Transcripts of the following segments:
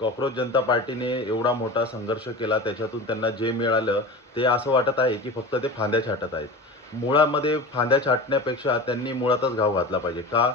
Cockroach जनता पार्टीने एवढा मोठा संघर्ष केला, त्याच्यातून त्यांना जे मिळालं ते असं वाटत आहे की फक्त ते फांद्या छाटत आहेत. मुळामध्ये फांद्या छाटण्यापेक्षा त्यांनी मुळातच घाव घातला पाहिजे. का?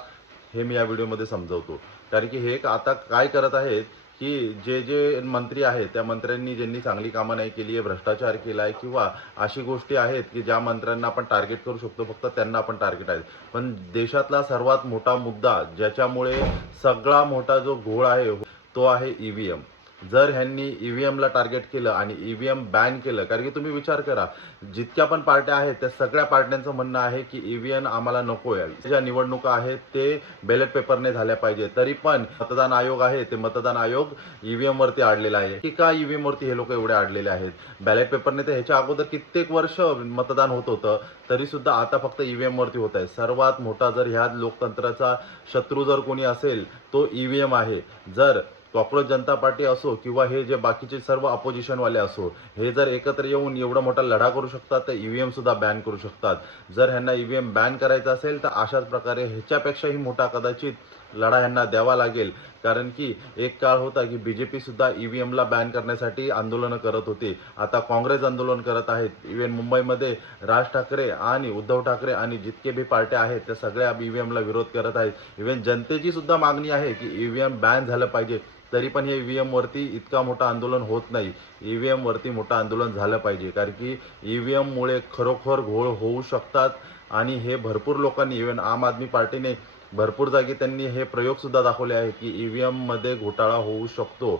हे मी या व्हिडिओमध्ये समजवतो. कारण की हे आता काय करत आहेत की जे मंत्री आहेत त्या मंत्र्यांनी ज्यांनी चांगली कामं नाही केली आहे, भ्रष्टाचार केला आहे किंवा अशी गोष्टी आहेत की ज्या मंत्र्यांना आपण टार्गेट करू शकतो, फक्त त्यांना आपण टार्गेट आहे. पण देशातला सर्वात मोठा मुद्दा ज्याच्यामुळे सगळा मोठा जो घोळ आहे तो आहे ईव्हीएम. जर ह्यांनी ईव्हीएमला टार्गेट केलं आणि ईव्हीएम बॅन केलं, कारण की तुम्ही विचार करा, जितक्या पण पार्ट्या आहेत त्या सगळ्या पार्ट्यांचं म्हणणं आहे की ईव्हीएम आम्हाला नको आहे. ज्या निवडणुका आहेत ते बॅलेट पेपरने झाल्या पाहिजे. तरी पण मतदान आयोग आहे ते मतदान आयोग ईव्हीएम वरती अडलेला आहे. की का ईव्हीएम वरती हे लोक एवढे अडलेले आहेत? बॅलेट पेपरने तर ह्याच्या अगोदर कित्येक वर्ष मतदान होत होतं, तरी सुद्धा आता फक्त ईव्हीएम वरती होत आहे. सर्वात मोठा जर ह्या लोकतंत्राचा शत्रू जर कोणी असेल तो ईव्हीएम आहे. जर कॉकरोच जनता पार्टी असो किंवा हे जे बाकीचे सर्व अपोजिशनवाले असो, हे जर एकत्र येऊन एवढा मोठा लढा करू शकतात तर ईव्हीएम सुद्धा बॅन करू शकतात. जर ह्यांना ईव्हीएम बॅन करायचं असेल तर अशाच प्रकारे ह्याच्यापेक्षाही मोठा कदाचित लढा ह्यांना द्यावा लागेल. कारण की एक काळ होता की बीजेपी सुद्धा ईव्हीएमला बॅन करण्यासाठी आंदोलनं करत होते. आता काँग्रेस आंदोलन करत आहेत. इव्हन मुंबईमध्ये राज ठाकरे आणि उद्धव ठाकरे आणि जितके भी पार्ट्या आहेत त्या सगळ्या ईव्हीएमला विरोध करत आहेत. इव्हन जनतेची सुद्धा मागणी आहे की ईव्हीएम बॅन झालं पाहिजे. तरी पण हे ईव्हीएम वरती इतका मोठा आंदोलन होत नाही. ईव्हीएम वरती मोठं आंदोलन झालं पाहिजे, कारण की ईव्हीएम मुळे खरोखर घोळ होऊ शकतात. आणि हे भरपूर लोकांनी, इव्हन आम आदमी पार्टीने भरपूर जागी त्यांनी हे प्रयोग सुद्धा दाखवले आहेत की ईव्हीएम मध्ये घोटाळा होऊ शकतो.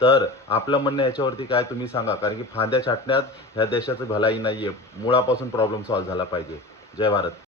तर आपलं म्हणणं याच्यावरती काय तुम्ही सांगा, कारण की फांद्या छाटण्यात ह्या देशाची भलाई नाहीये. मुळापासून प्रॉब्लेम सॉल्व्ह झाला पाहिजे. जय भारत.